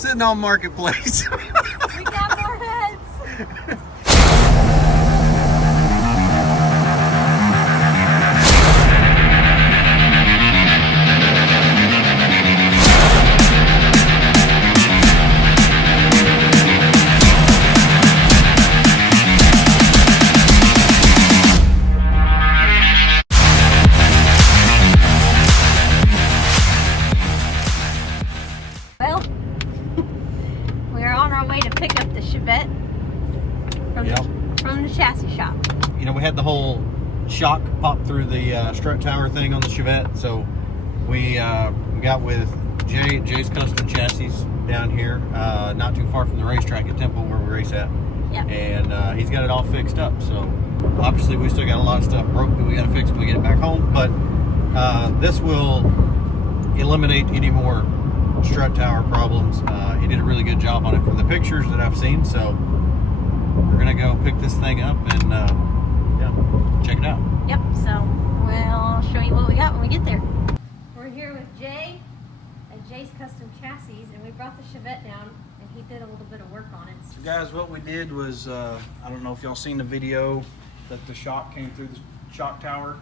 sitting on Marketplace. We got more heads. Well, we're on our way to pick up the Chevette from the chassis shop. You know, we had the whole shock pop through the strut tower thing on the Chevette, so we got with Jay at Jay's Custom Chassis down here, not too far from the racetrack at Temple where we race at. Yep. And he's got it all fixed up, so obviously we still got a lot of stuff broke that we got to fix when we get it back home, but this will eliminate any more strut tower problems. He did a really good job on it from the pictures that I've seen, so we're gonna go pick this thing up and yeah, check it out. Yep, so we'll show you what we got when we get there. We're here with Jay at Jay's Custom Chassis, and we brought the Chevette down, and he did a little bit of work on it. So guys, what we did was, I don't know if y'all seen the video that the shock came through the shock tower.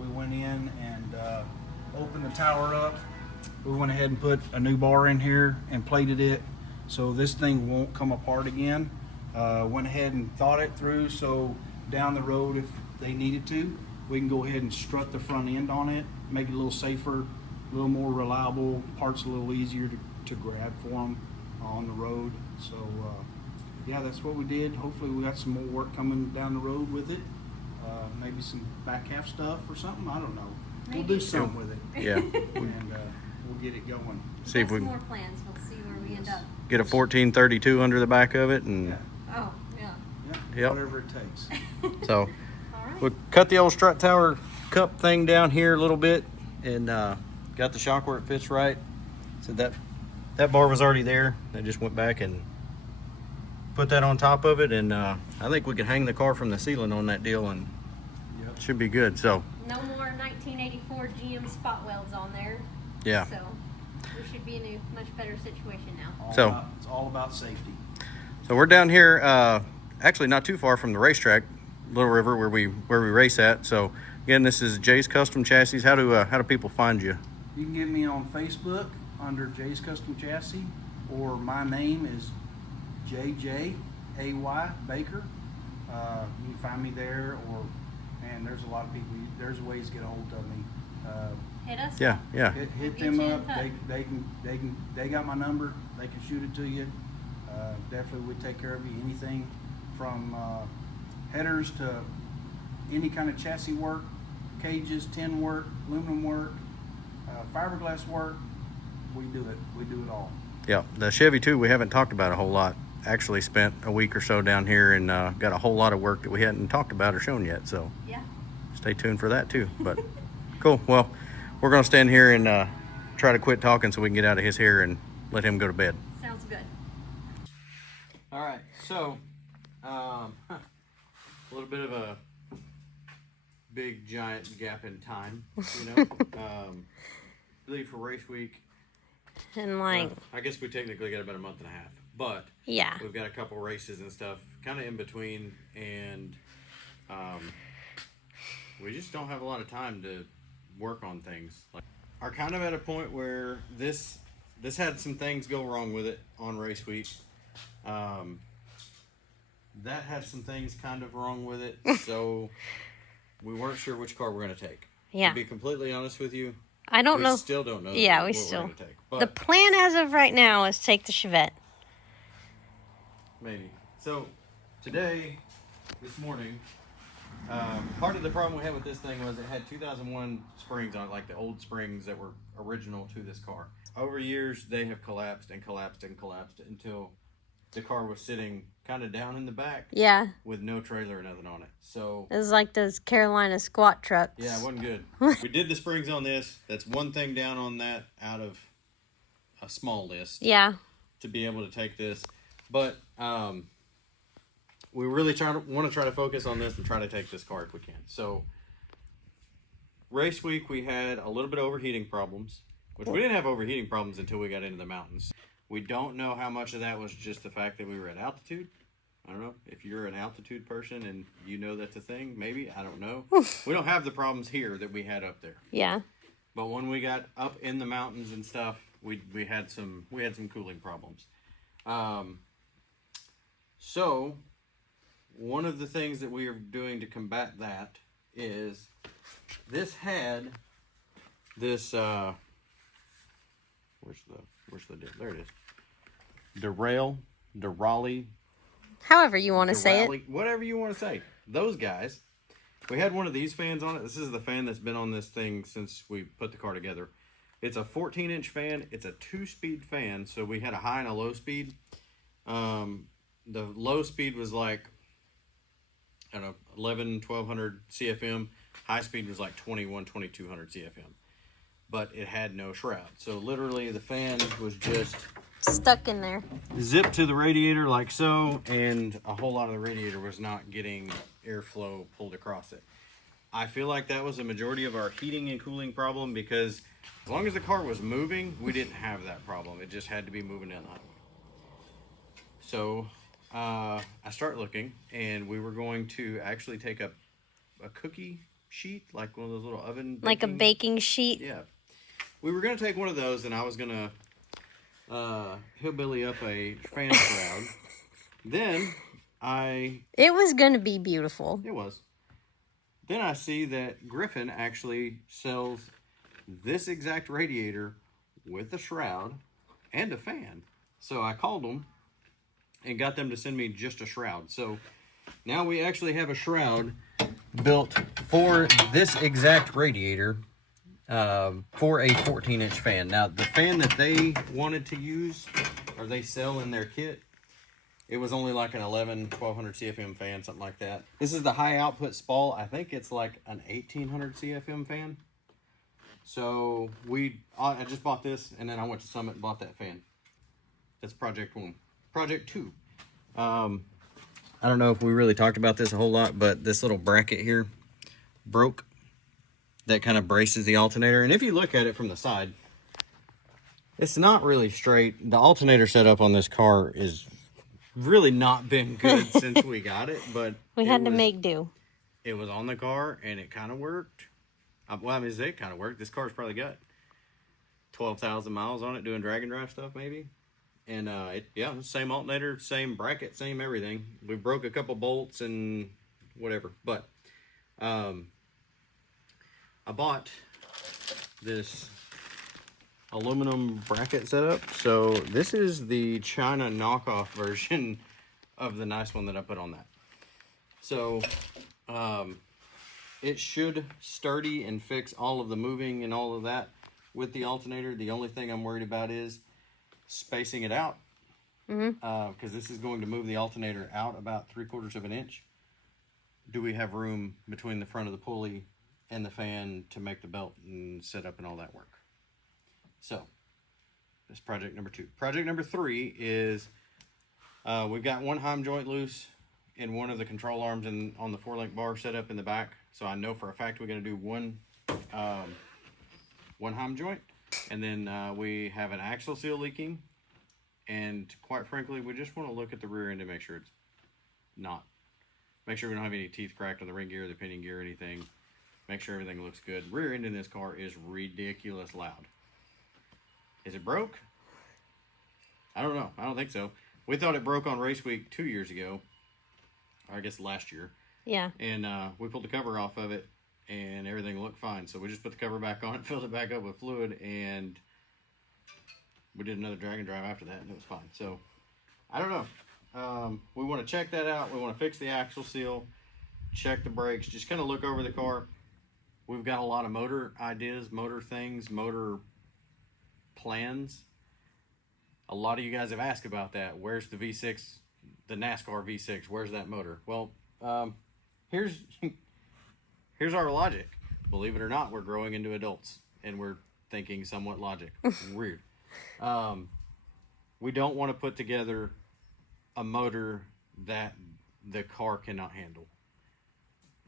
We went in and opened the tower up. We went ahead and put a new bar in here and plated it so this thing won't come apart again. Went ahead and thought it through so down the road, if they needed to, we can go ahead and strut the front end on it, make it a little safer, a little more reliable, parts a little easier to grab for them on the road. So yeah, that's what we did. Hopefully we got some more work coming down the road with it. Maybe some back half stuff or something, I don't know. Maybe. We'll do something with it. Yeah. And we'll get it going. See if we some can more plans. We'll see where we end up. get a 1432 under the back of it, and Yeah. Oh, yeah. Yeah, Yep. whatever it takes. so All right. we'll cut the old strut tower cup thing down here a little bit, and got the shock where it fits right. So that bar was already there. I just went back and put that on top of it, and I think we can hang the car from the ceiling on that deal, and Yep. it should be good. So No more 1984 GM spot welds on there. yeah. So we should be in a much better situation now. It's all about safety. So we're down here, actually not too far from the racetrack, Little River, where we race at. So again, this is Jay's Custom Chassis. How do people find you? You can get me on Facebook under Jay's Custom Chassis, or my name is JJAY Baker. You can find me there, or man, there's a lot of people. There's ways to get a hold of me. Hit us. Yeah, yeah. Hit Get them you in up. touch. They got my number. They can shoot it to you. Definitely would take care of you. Anything from headers to any kind of chassis work, cages, tin work, aluminum work, fiberglass work. We do it. We do it all. Yeah, the Chevy too, we haven't talked about a whole lot. Actually spent a week or so down here and got a whole lot of work that we hadn't talked about or shown yet. So Yeah. stay tuned for that too. But cool. Well, we're going to stand here and try to quit talking so we can get out of his hair and let him go to bed. Sounds good. All right, so a little bit of a big giant gap in time, you know. Really for race week, And like, I guess we technically got about a month and a half, but yeah. we've got a couple races and stuff kind of in between, and we just don't have a lot of time to work on things. Like, are kind of at a point where this had some things go wrong with it on race week. That had some things kind of wrong with it, so we weren't sure which car we're going to take. Yeah. To be completely honest with you, I don't know. we still don't know. Yeah, what we we're still. gonna take. But The plan as of right now is take the Chevette. maybe. So today, this morning, part of the problem we had with this thing was it had 2001 springs on it, like the old springs that were original to this car. Over years, they have collapsed and collapsed and collapsed until the car was sitting kind of down in the back. Yeah. With no trailer or nothing on it. So It was like those Carolina squat trucks. yeah, it wasn't good. We did the springs on this. That's one thing down on that out of a small list. Yeah. To be able to take this. But we really want to try to focus on this and try to take this car if we can. So race week we had a little bit of overheating problems, which we didn't have overheating problems until we got into the mountains. We don't know how much of that was just the fact that we were at altitude. I don't know if you're an altitude person and you know that's a thing. Maybe, I don't know. We don't have the problems here that we had up there. Yeah. But when we got up in the mountains and stuff, we had some cooling problems. So one of the things that we are doing to combat that is this had this where's the there it is. Raleigh, However you want to say it. Whatever you want to say. Those guys. We had one of these fans on it. This is the fan that's been on this thing since we put the car together. It's a 14-inch fan. It's a 2-speed fan, so we had a high and a low speed. The low speed was like, I don't know, 1200 CFM. High speed was like 2200 CFM. But it had no shroud. So literally the fan was just stuck in there. Zipped to the radiator like so, and a whole lot of the radiator was not getting airflow pulled across it. I feel like that was a majority of our heating and cooling problem, because as long as the car was moving, we didn't have that problem. It just had to be moving down the highway. So I start looking, and we were going to actually take a cookie sheet, like one of those little oven baking, like a baking sheet. Yeah, we were going to take one of those, and I was going to hillbilly up a fan shroud. Then it was going to be beautiful. It was. Then I see that Griffin actually sells this exact radiator with a shroud and a fan. So I called them and got them to send me just a shroud. So now we actually have a shroud built for this exact radiator, for a 14-inch fan. Now, the fan that they wanted to use, or they sell in their kit, it was only like an 1200 CFM fan, something like that. This is the high output Spall. I think it's like an 1800 CFM fan. So I just bought this, and then I went to Summit and bought that fan. That's project 1. Project 2. I don't know if we really talked about this a whole lot, but this little bracket here broke. That kind of braces the alternator. And if you look at it from the side, it's not really straight. The alternator setup on this car is really not been good since we got it, but we had to make do. It was on the car, and it kind of worked. Well, I mean, it kind of worked. This car's probably got 12,000 miles on it doing drag and drive stuff, maybe. And yeah, same alternator, same bracket, same everything. We broke a couple bolts and whatever, but I bought this aluminum bracket setup. So this is the China knockoff version of the nice one that I put on that. So it should sturdy and fix all of the moving and all of that with the alternator. The only thing I'm worried about is spacing it out, because this is going to move the alternator out about 3/4 of an inch. Do we have room between the front of the pulley and the fan to make the belt and set up and all that work? So that's project number 2. Project number 3 is we've got one heim joint loose in one of the control arms and on the 4-link bar set up in the back. So I know for a fact we're going to do one heim joint. And then we have an axle seal leaking. And quite frankly, we just want to look at the rear end to make sure it's not. Make sure we don't have any teeth cracked on the ring gear, the pinion gear, or anything. Make sure everything looks good. Rear end in this car is ridiculous loud. Is it broke? I don't know. I don't think so. We thought it broke on race week 2 years ago. Or I guess last year. Yeah. And we pulled the cover off of it, and everything looked fine. So we just put the cover back on it, filled it back up with fluid, and we did another drag and drive after that, and it was fine. So I don't know. We want to check that out. We want to fix the axle seal, check the brakes, just kind of look over the car. We've got a lot of motor ideas, motor things, motor plans. A lot of you guys have asked about that. Where's the V6, the NASCAR V6? Where's that motor? Well, here's our logic. Believe it or not, we're growing into adults, and we're thinking somewhat logic. Weird. We don't want to put together a motor that the car cannot handle.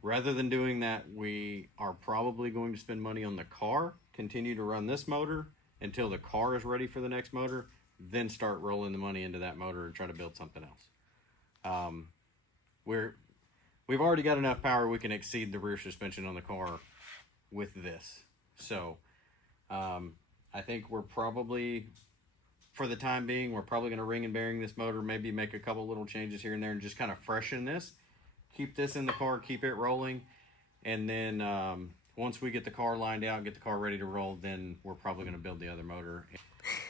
Rather than doing that, we are probably going to spend money on the car, continue to run this motor until the car is ready for the next motor, then start rolling the money into that motor and try to build something else. We've already got enough power we can exceed the rear suspension on the car with this. So I think we're probably, for the time being, we're probably going to ring and bearing this motor, maybe make a couple little changes here and there and just kind of freshen this, keep this in the car, keep it rolling. And then once we get the car lined out, get the car ready to roll, then we're probably going to build the other motor.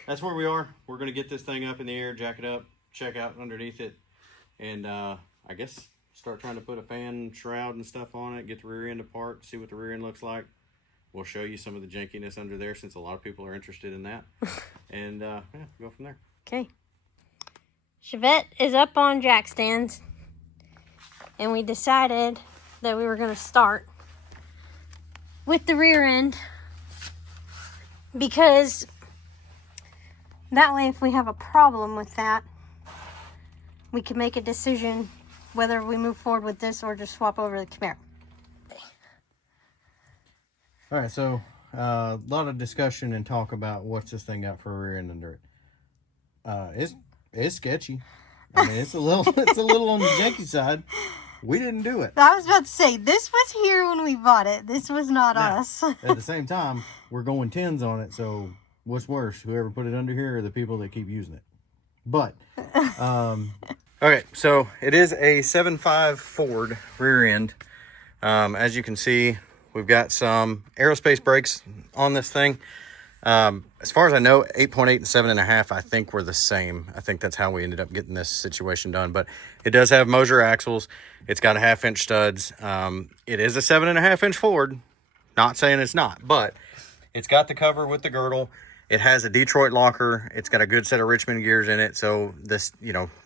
That's where we are. We're going to get this thing up in the air, jack it up, check out underneath it, and I guess start trying to put a fan shroud and stuff on it, get the rear end apart, see what the rear end looks like. We'll show you some of the jankiness under there since a lot of people are interested in that. And yeah, go from there. Okay. Chevette is up on jack stands. And we decided that we were going to start with the rear end. Because that way, if we have a problem with that, we can make a decision whether we move forward with this or just swap over the Camaro. All right, so a lot of discussion and talk about what's this thing got for a rear end under it. It's sketchy. I mean, it's a little on the janky side. We didn't do it. I was about to say, this was here when we bought it. This was not us. At the same time, we're going 10s on it, so what's worse, whoever put it under here or the people that keep using it? But, okay, so it is a 7.5 Ford rear end. As you can see, we've got some aerospace brakes on this thing. As far as I know, 8.8 and 7.5, I think were the same. I think that's how we ended up getting this situation done. But it does have Moser axles. It's got a 1/2-inch studs. It is a 7.5-inch Ford. Not saying it's not, but it's got the cover with the girdle. It has a Detroit locker. It's got a good set of Richmond gears in it. So this,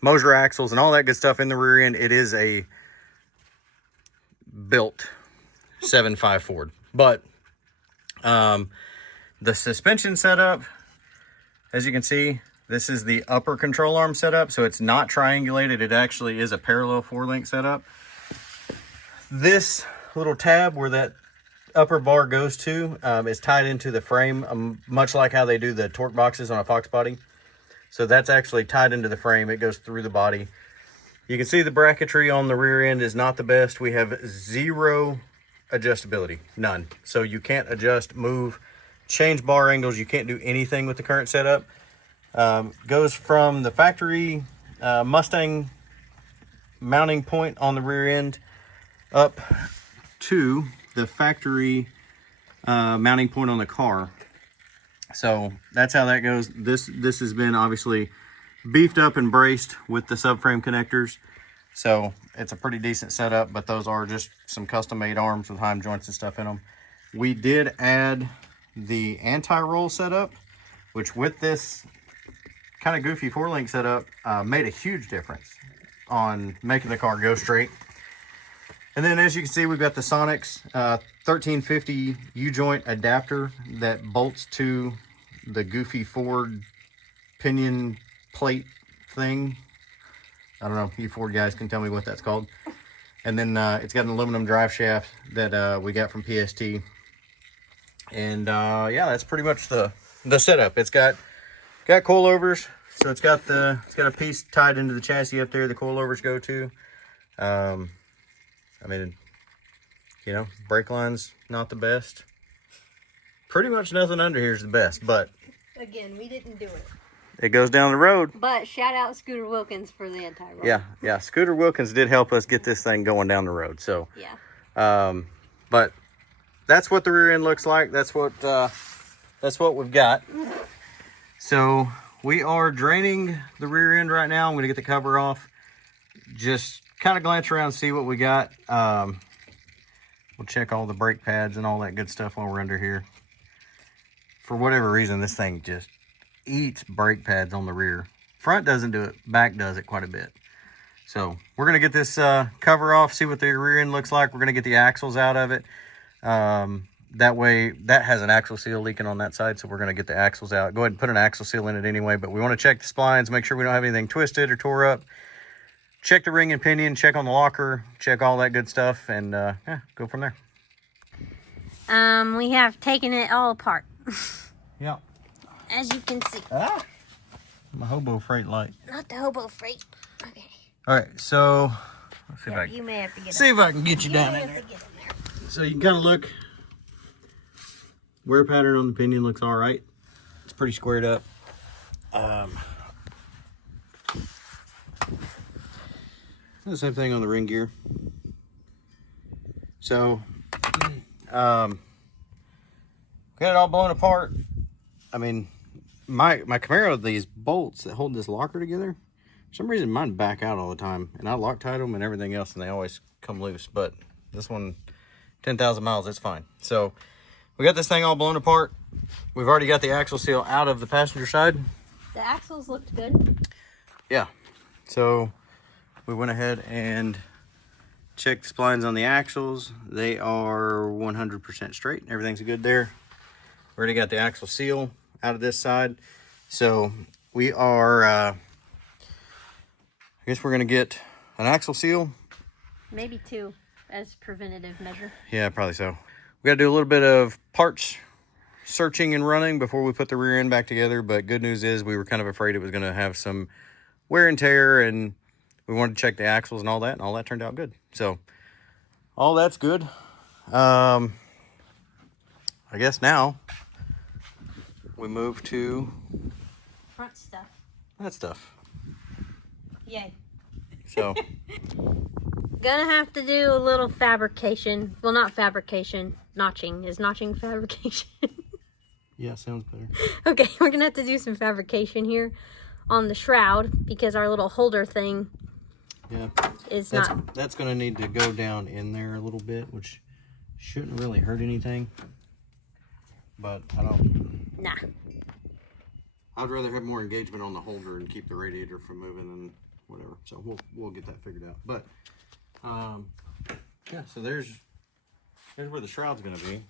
Moser axles and all that good stuff in the rear end. It is a built 7.5 Ford. But the suspension setup, as you can see, this is the upper control arm setup, so it's not triangulated. It actually is a parallel 4-link setup. This little tab where that upper bar goes to is tied into the frame, much like how they do the torque boxes on a Fox body. So that's actually tied into the frame. It goes through the body. You can see the bracketry on the rear end is not the best. We have zero adjustability, none. So you can't adjust, move, change bar angles. You can't do anything with the current setup. Goes from the factory Mustang mounting point on the rear end up to the factory mounting point on the car. So that's how that goes. This has been obviously beefed up and braced with the subframe connectors. So it's a pretty decent setup, but those are just some custom made arms with Heim joints and stuff in them. We did add the anti-roll setup, which with this kind of goofy 4-link setup made a huge difference on making the car go straight. And then as you can see, we've got the Sonics 1350 U-joint adapter that bolts to the goofy Ford pinion plate thing. I don't know, you Ford guys can tell me what that's called. And then it's got an aluminum drive shaft that we got from PST. And yeah, that's pretty much the setup. It's got coilovers, so it's got a piece tied into the chassis up there. The coilovers go to. I mean, brake line's not the best. Pretty much nothing under here is the best, but Again, we didn't do it. It goes down the road. But shout out Scooter Wilkins for the anti-roll. Yeah. Scooter Wilkins did help us get this thing going down the road. So yeah. But that's what the rear end looks like. That's what we've got. So we are draining the rear end right now. I'm gonna get the cover off. Just kind of glance around and see what we got. We'll check all the brake pads and all that good stuff while we're under here. For whatever reason, this thing just eats brake pads on the rear. Front doesn't do it, back does it quite a bit. So we're gonna get this cover off, see what the rear end looks like. We're gonna get the axles out of it. That way, that has an axle seal leaking on that side, so we're gonna get the axles out. Go ahead and put an axle seal in it anyway, but we wanna check the splines, make sure we don't have anything twisted or tore up. Check the ring and pinion, check on the locker, check all that good stuff, and yeah, go from there. We have taken it all apart. Yeah. As you can see. My hobo freight light. Not the hobo freight. Okay. All right, so let's see if I You may have to get see if I can get you down in there. So you can kind of look. Wear pattern on the pinion looks all right. It's pretty squared up. The same thing on the ring gear. So, got it all blown apart. I mean, my Camaro, these bolts that hold this locker together, for some reason mine back out all the time, and I Loctite them and everything else, and they always come loose. But this one, 10,000 miles, it's fine. So we got this thing all blown apart. We've already got the axle seal out of the passenger side. The axles looked good. Yeah. So we went ahead and checked the splines on the axles. They are 100% straight. Everything's good there. We already got the axle seal out of this side. So we are, I guess we're going to get an axle seal. Maybe 2 as preventative measure. Yeah, probably so. We got to do a little bit of parts searching and running before we put the rear end back together. But good news is we were kind of afraid it was going to have some wear and tear, and we wanted to check the axles and all that turned out good. So all that's good. I guess now we move to Front stuff. that stuff. Yay. So Gonna have to do a little fabrication. Well, not fabrication. Notching. Is notching fabrication? yeah, sounds better. Okay, we're gonna have to do some fabrication here on the shroud because our little holder thing Yeah, is that's going to need to go down in there a little bit, which shouldn't really hurt anything. But I don't. Nah. I'd rather have more engagement on the holder and keep the radiator from moving and whatever. So we'll get that figured out. But yeah, so there's where the shroud's going to be.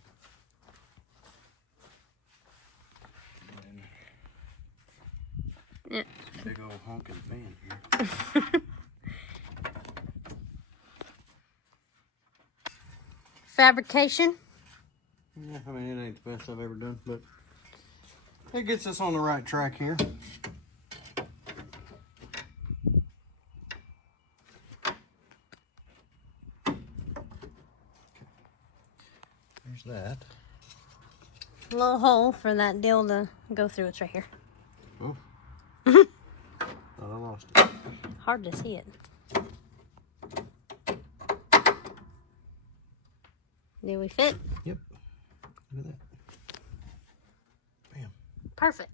Yeah. Big old honking fan here. Fabrication. Yeah, I mean, it ain't the best I've ever done, but it gets us on the right track here. There's that. A little hole for that deal to go through. It's right here. Oh. Thought I lost it. Hard to see it. Do we fit? Yep. Look at that. Bam. Perfect.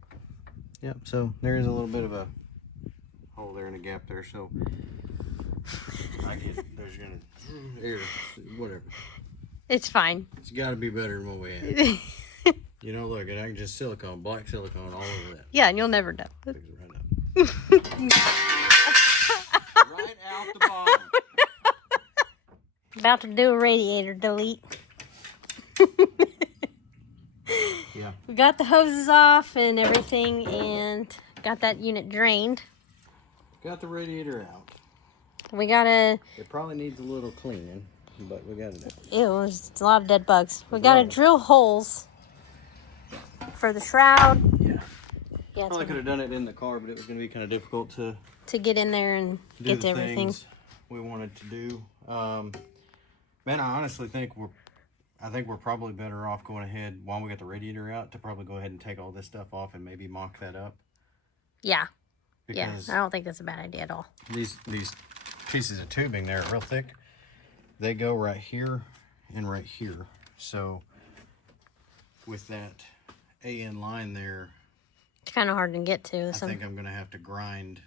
Yep, so there is a little bit of a hole there and a gap there, so I get it. There's gonna air, whatever. It's fine. It's gotta be better than what we had. You know, look, and I can just silicone, black silicone all over that. Yeah, and you'll never know. Fix it right now. Right out the bottom. About to do a radiator delete. Yeah. We got the hoses off and everything and got that unit drained. Got the radiator out. We gotta, It probably needs a little cleaning, but we got it out. ew, it's a lot of dead bugs. We gotta drill holes for the shroud. Yeah. Yeah, Probably could have done it in the car, but it was going to be kind of difficult to to get in there and do get to the everything. things we wanted to do. Man, I honestly think we're probably better off going ahead while we got the radiator out to probably go ahead and take all this stuff off and maybe mock that up. Yeah. Because I don't think that's a bad idea at all. these pieces of tubing there are real thick. They go right here and right here. So with that AN line there, It's kind of hard to get to. I think I'm going to have to grind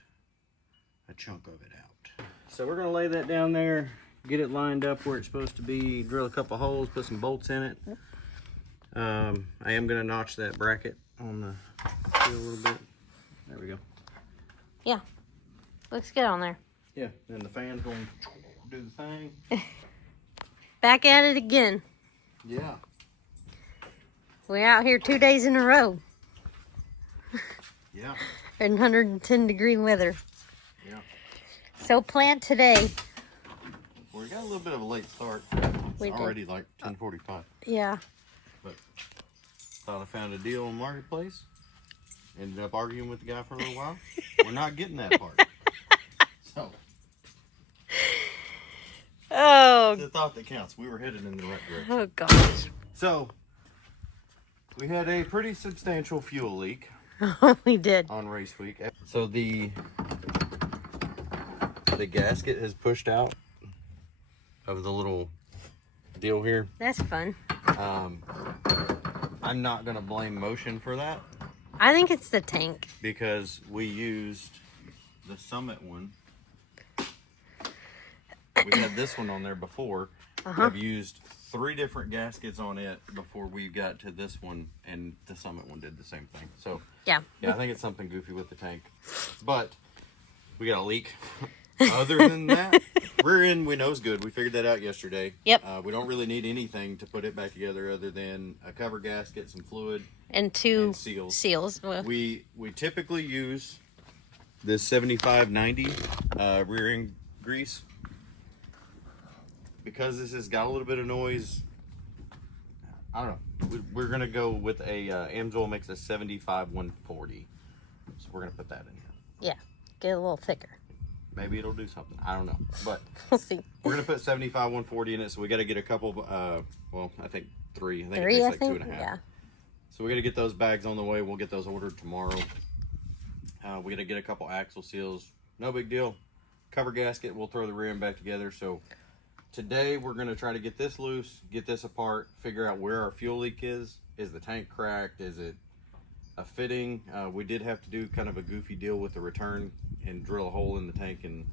a chunk of it out. So we're going to lay that down there, get it lined up where it's supposed to be, drill a couple holes, put some bolts in it. I am going to notch that bracket on the steel a little bit. There we go. Yeah. Looks good on there. Yeah, then the fan's going to do the thing. Back at it again. Yeah. We're out here 2 days in a row. Yeah. In 110 degree weather. Yeah. So plant today. Well, we got a little bit of a late start. We It's did. already like 10:45. Yeah. But thought I found a deal on Marketplace. ended up arguing with the guy for a little while. We're not getting that part. So. Oh. It's the thought that counts. We were headed in the right direction. Oh, gosh. So, we had a pretty substantial fuel leak. We did. On race week. So the gasket has pushed out of the little deal here. That's fun. I'm not going to blame motion for that. I think it's the tank. Because we used the Summit one. We had this one on there before. I've used 3 different gaskets on it before we got to this one, and the Summit one did the same thing. So yeah, I think it's something goofy with the tank. But we got a leak. Other than that, rear end we know is good. We figured that out yesterday. Yep. We don't really need anything to put it back together other than a cover gasket, some fluid, and 2 seals. Well, we typically use this 7590 rear end grease. Because this has got a little bit of noise, I don't know. We're going to go with a Amsoil makes a 75 140. So we're going to put that in here. Yeah, get a little thicker. Maybe it'll do something. I don't know. But we'll see. We're going to put 75 140 in it. So we got to get a couple, well, I think 3. I think 3, it I takes think? like 2.5. Yeah. So we got to get those bags on the way. We'll get those ordered tomorrow. We got to get a couple axle seals. No big deal. Cover gasket. We'll throw the rear end back together. So today we're going to try to get this loose, get this apart, figure out where our fuel leak is. Is the tank cracked? Is it a fitting? We did have to do kind of a goofy deal with the return and drill a hole in the tank, and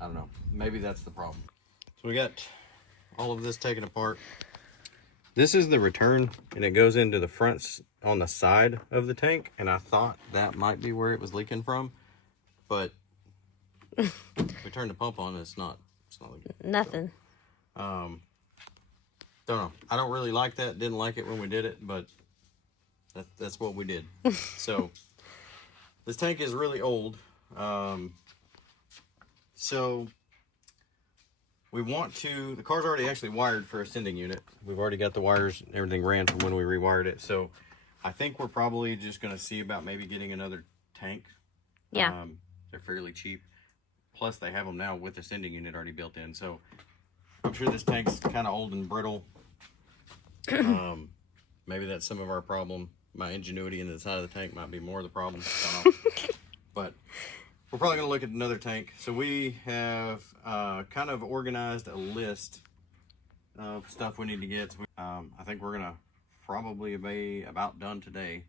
I don't know, maybe that's the problem. So we got all of this taken apart. This is the return, and it goes into the front on the side of the tank, and I thought that might be where it was leaking from, but we turned the pump on and it's not nothing. So, don't know. I don't really like that. Didn't like it when we did it, but that's what we did. So this tank is really old. So we want to, the car's already actually wired for a sending unit. We've already got the wires, everything ran from when we rewired it. So I think we're probably just going to see about maybe getting another tank. Yeah. They're fairly cheap. Plus they have them now with the sending unit already built in. So I'm sure this tank's kind of old and brittle. Maybe that's some of our problem. My ingenuity in the side of the tank might be more of the problem. But we're probably going to look at another tank. So we have kind of organized a list of stuff we need to get. So I think we're going to probably be about done today.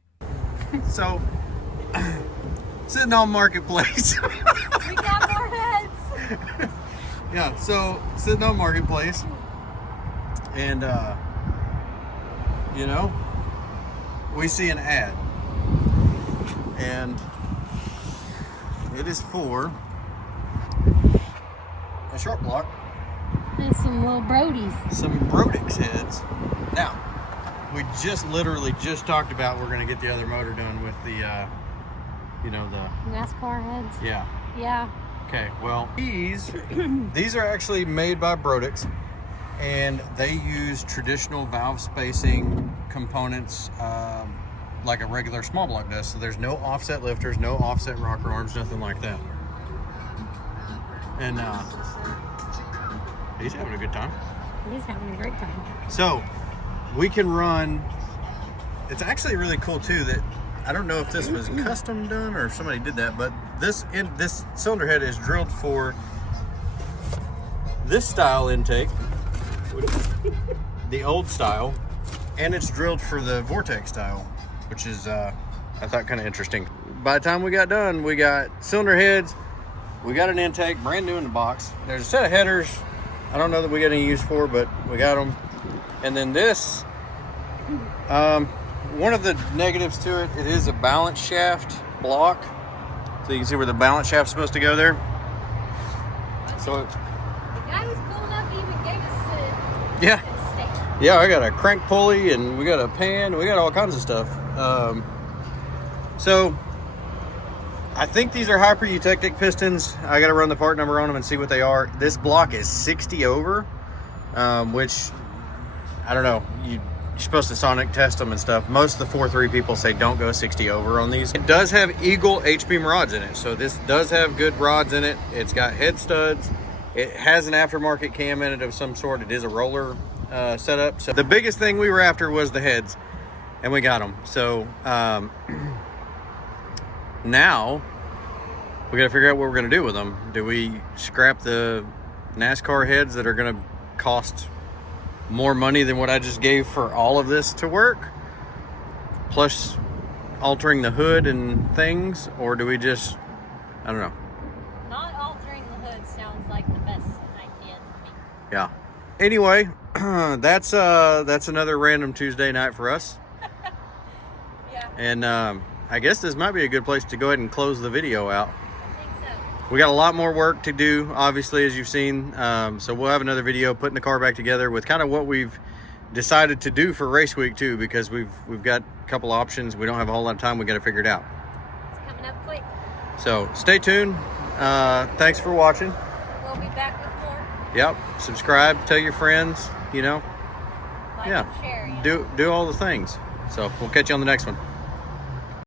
So, sitting on Marketplace. We got more heads. Yeah, so sitting on Marketplace, and you know, we see an ad, and it is for a short block And some little Brodix. some Brodix heads. Now, we literally just talked about we're going to get the other motor done with the you know, the NASCAR heads. yeah. Yeah. Okay, well, these are actually made by Brodix, and they use traditional valve spacing components like a regular small block does. So there's no offset lifters, no offset rocker arms, nothing like that. And he's having a good time. He's having a great time. So we can run, it's actually really cool too that, I don't know if this was custom done or if somebody did that, but this cylinder head is drilled for this style intake, the old style, and it's drilled for the Vortex style, which is, I thought, kind of interesting. By the time we got done, we got cylinder heads, we got an intake, brand new in the box. There's a set of headers, I don't know that we got any use for, but we got them. And then this, one of the negatives to it, it is a balance shaft block. So you can see where the balance shaft's supposed to go there. So, The guy was cool enough he even gave us yeah. steak. Yeah, I got a crank pulley and we got a pan, we got all kinds of stuff. So I think these are hyper-eutectic pistons. I got to run the part number on them and see what they are. This block is 60 over, which I don't know. you're supposed to sonic test them and stuff. Most of the 4.3 people say don't go 60 over on these. It does have Eagle H-beam rods in it, so this does have good rods in it. It's got head studs. It has an aftermarket cam in it of some sort. It is a roller setup. So the biggest thing we were after was the heads, and we got them. So now we got to figure out what we're going to do with them. Do we scrap the NASCAR heads that are going to cost more money than what I just gave for all of this to work, plus altering the hood and things? Or do we just, I don't know. Not altering the hood sounds like the best idea to me. Yeah. Anyway, that's another random Tuesday night for us. Yeah. And I guess this might be a good place to go ahead and close the video out. I think so. We got a lot more work to do, obviously, as you've seen. So we'll have another video putting the car back together with kind of what we've decided to do for race week too, because we've got a couple options. We don't have a whole lot of time. We got to figure it out. It's coming up quick. So stay tuned. Thanks for watching. We'll be back with more. Yep. Subscribe. Tell your friends. You know. Like Yeah. and share. Do all the things. So we'll catch you on the next one.